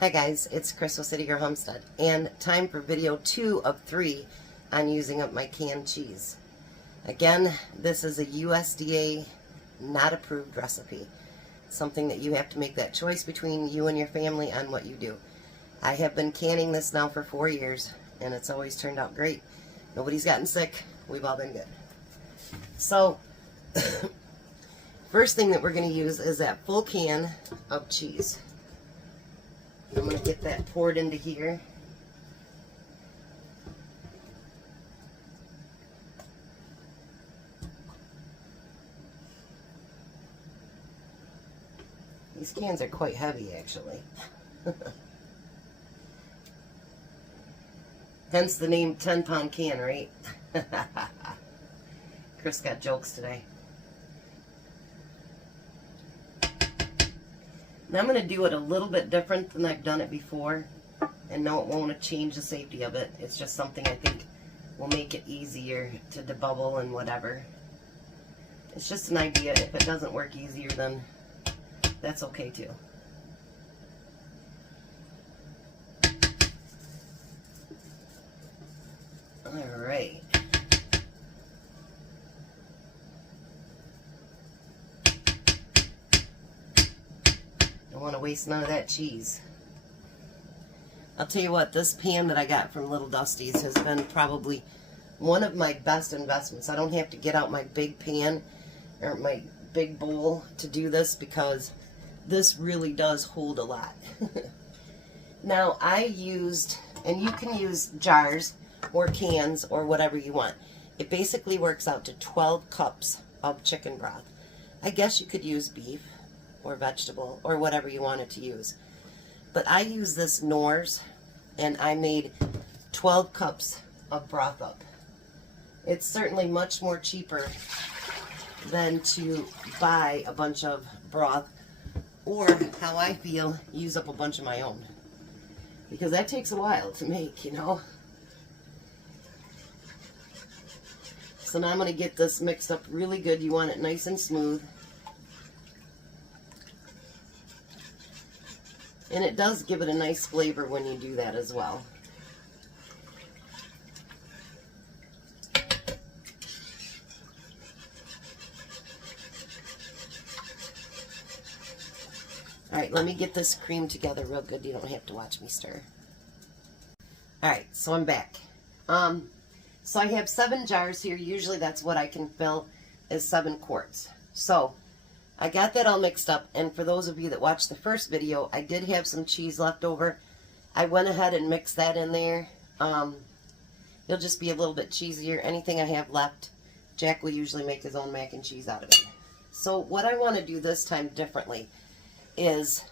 Hi guys, it's Crystal City Girl Homestead, and time for video 2 of 3 on using up my canned cheese. Again, this is a USDA not approved recipe. Something that you have to make that choice between you and your family on what you do. I have been canning this now for 4 years, and it's always turned out great. Nobody's gotten sick. We've all been good. So, first thing that we're going to use is that full can of cheese. I'm going to get that poured into here. These cans are quite heavy, actually. Hence the name 10-pound can, right? Chris got jokes today. Now I'm going to do it a little bit different than I've done it before. And no, it won't change the safety of it. It's just something I think will make it easier to debubble and whatever. It's just an idea. If it doesn't work easier, then that's okay too. Alright. Don't want to waste none of that cheese. I'll tell you what, this pan that I got from Little Dusty's has been probably one of my best investments. I don't have to get out my big pan or my big bowl to do this because this really does hold a lot. Now I used, and you can use jars or cans or whatever you want. It basically works out to 12 cups of chicken broth. I guess you could use beef or vegetable or whatever you wanted to use. But I use this Knorr's, and I made 12 cups of broth up. It's certainly much more cheaper than to buy a bunch of broth, or how I feel, use up a bunch of my own. Because that takes a while to make, you know. So now I'm going to get this mixed up really good. You want it nice and smooth. And it does give it a nice flavor when you do that as well. Alright, let me get this cream together real good. You don't have to watch me stir. Alright, so I'm back. So I have 7 jars here. Usually that's what I can fill is 7 quarts. So I got that all mixed up, and for those of you that watched the first video, I did have some cheese left over. I went ahead and mixed that in there. It'll just be a little bit cheesier. Anything I have left, Jack will usually make his own mac and cheese out of it. So what I want to do this time differently is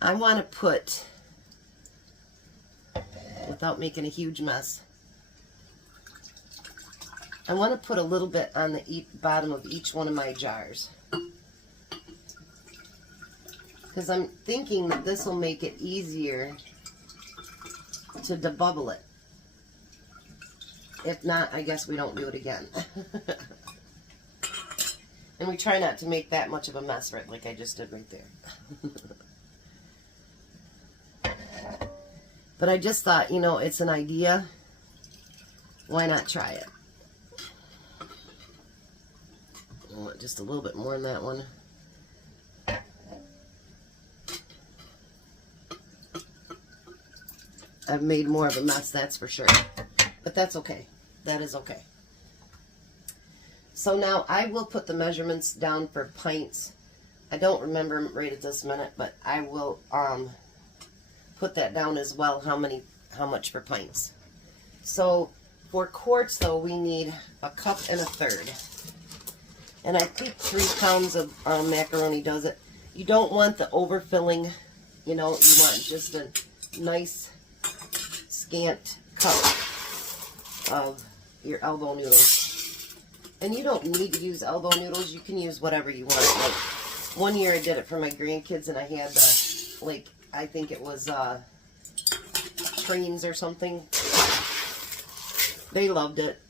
I want to put, without making a huge mess, I want to put a little bit on the bottom of each one of my jars. Because I'm thinking that this will make it easier to debubble it. If not, I guess we don't do it again. And we try not to make that much of a mess, right, like I just did right there. But I just thought, you know, it's an idea. Why not try it? I want just a little bit more than that one. I've made more of a mess, that's for sure. But that's okay. That is okay. So now I will put the measurements down for pints. I don't remember them right at this minute, but I will put that down as well, how much for pints. So for quarts though, we need 1.3 cups. And I think 3 pounds of macaroni does it. You don't want the overfilling, you know, you want just a nice scant cup of your elbow noodles. And you don't need to use elbow noodles. You can use whatever you want. Like, one year I did it for my grandkids, and I had the, like, I think it was trains or something. They loved it.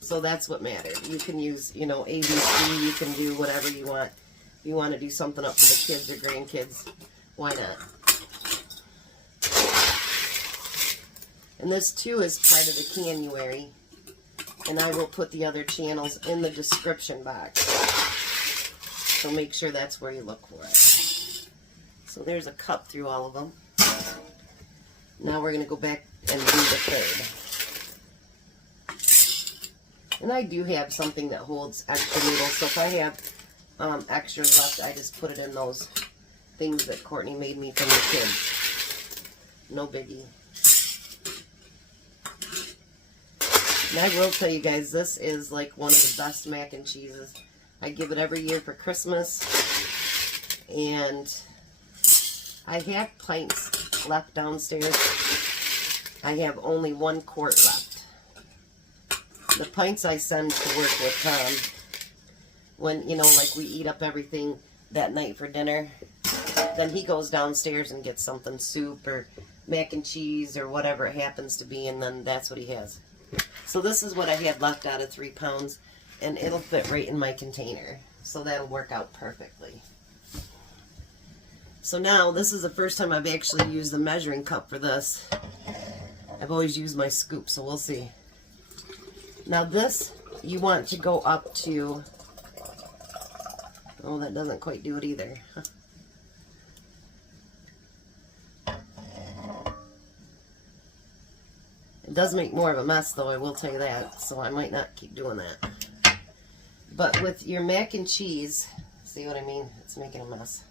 So that's what mattered. You can use, you know, ABC, you can do whatever you want. you want to do something up for the kids or grandkids, why not? And this too is part of the Canuary, and I will put the other channels in the description box. So make sure that's where you look for it. So there's a cut through all of them. Now we're going to go back and do the third. And I do have something that holds extra noodles, so if I have extra left, I just put it in those things that Courtney made me from the kids. No biggie. And I will tell you guys, this is like one of the best mac and cheeses. I give it every year for Christmas. And I have pints left downstairs. I have only 1 quart left. The pints I send to work with Tom when, you know, like we eat up everything that night for dinner. Then he goes downstairs and gets something, soup or mac and cheese or whatever it happens to be, and then that's what he has. So this is what I had left out of 3 pounds, and it'll fit right in my container. So that'll work out perfectly. So now, this is the first time I've actually used the measuring cup for this. I've always used my scoop, so we'll see. Now this, you want to go up to, oh, that doesn't quite do it either. It does make more of a mess, though, I will tell you that, so I might not keep doing that. But with your mac and cheese, see what I mean? It's making a mess.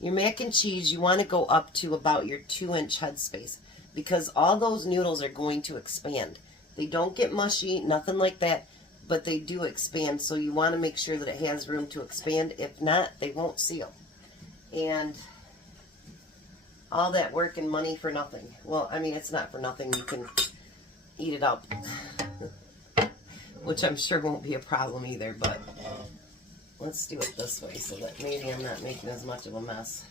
Your mac and cheese, you want to go up to about your 2-inch headspace, because all those noodles are going to expand. They don't get mushy, nothing like that, but they do expand, so you want to make sure that it has room to expand. If not, they won't seal. And all that work and money for nothing. Well, I mean, it's not for nothing. You can eat it up, which I'm sure won't be a problem either, but let's do it this way so that maybe I'm not making as much of a mess.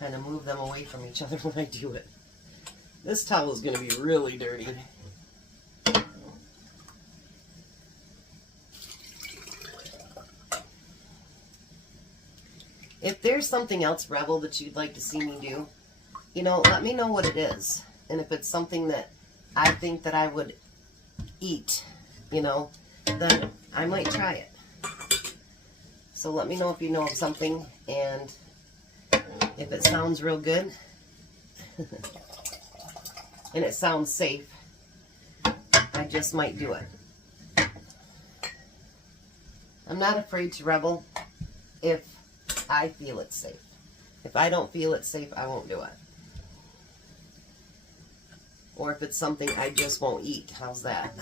Kind of move them away from each other when I do it. This towel is going to be really dirty. If there's something else, Rebel, that you'd like to see me do, you know, let me know what it is. And if it's something that I think that I would eat, you know, then I might try it. So let me know if you know of something, and if it sounds real good and it sounds safe, I just might do it. I'm not afraid to rebel if I feel it's safe. If I don't feel it's safe, I won't do it. Or if it's something I just won't eat. How's that?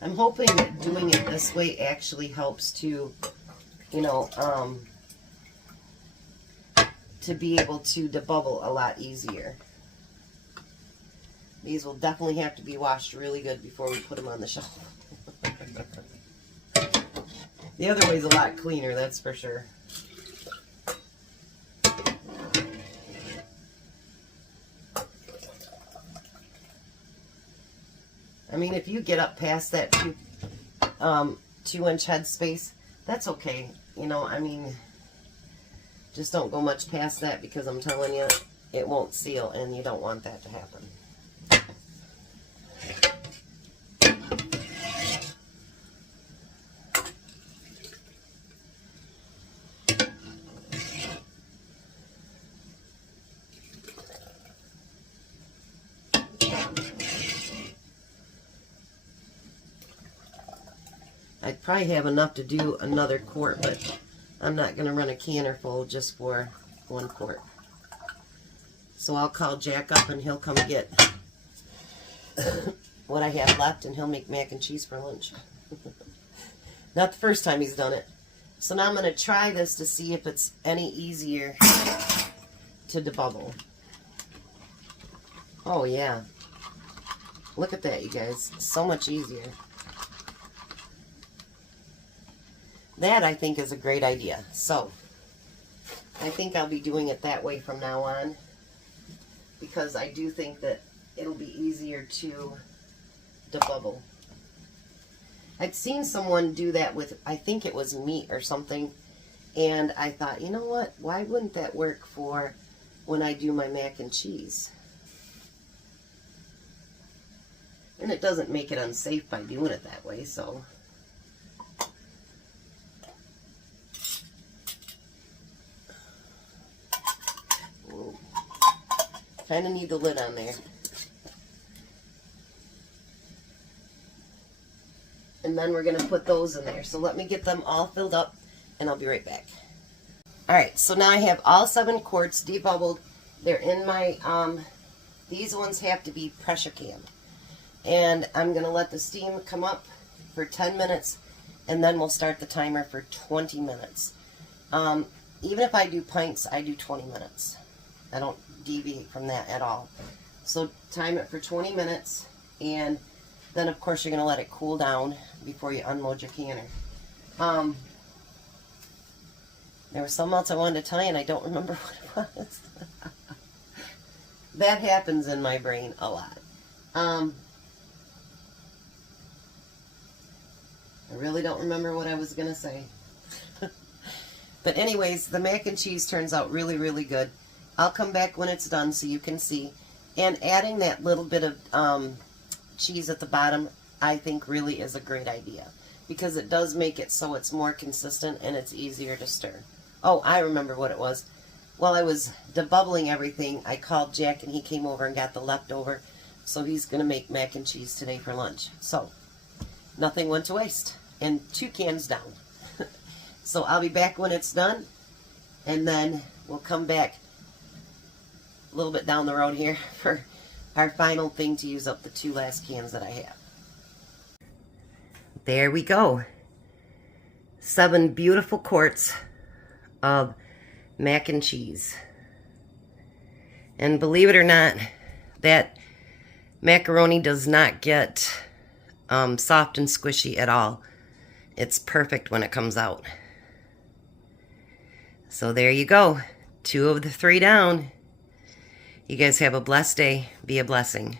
I'm hoping that doing it this way actually helps to, you know, to be able to debubble a lot easier. These will definitely have to be washed really good before we put them on the shelf. The other way is a lot cleaner, that's for sure. I mean, if you get up past that 2-inch headspace, that's okay. You know, I mean, just don't go much past that, because I'm telling you, it won't seal, and you don't want that to happen. I'd probably have enough to do another quart, but I'm not going to run a canner full just for 1 quart. So I'll call Jack up and he'll come get what I have left, and he'll make mac and cheese for lunch. Not the first time he's done it. So now I'm going to try this to see if it's any easier to debubble. Oh yeah. Look at that, you guys. So much easier. That, I think, is a great idea. So, I think I'll be doing it that way from now on, because I do think that it'll be easier to debubble. I'd seen someone do that with, I think it was meat or something, and I thought, you know what, why wouldn't that work for when I do my mac and cheese? And it doesn't make it unsafe by doing it that way, so. Kind of need the lid on there. And then we're going to put those in there. So let me get them all filled up, and I'll be right back. Alright, so now I have all 7 quarts debubbled. They're in my, these ones have to be pressure canned. And I'm going to let the steam come up for 10 minutes, and then we'll start the timer for 20 minutes. Even if I do pints, I do 20 minutes. I don't deviate from that at all. So time it for 20 minutes, and then of course you're going to let it cool down before you unload your canner. There was something else I wanted to tell you and I don't remember what it was. That happens in my brain a lot. I really don't remember what I was going to say. But anyways, the mac and cheese turns out really, really good. I'll come back when it's done so you can see. And adding that little bit of cheese at the bottom, I think really is a great idea, because it does make it so it's more consistent and it's easier to stir. Oh, I remember what it was. While I was debubbling everything, I called Jack and he came over and got the leftover. So he's going to make mac and cheese today for lunch. So nothing went to waste. And 2 cans down. So I'll be back when it's done. And then we'll come back a little bit down the road here for our final thing to use up the 2 last cans that I have. There we go. 7 beautiful quarts of mac and cheese. And believe it or not, that macaroni does not get soft and squishy at all. It's perfect when it comes out. So there you go. 2 of the 3 down. You guys have a blessed day. Be a blessing.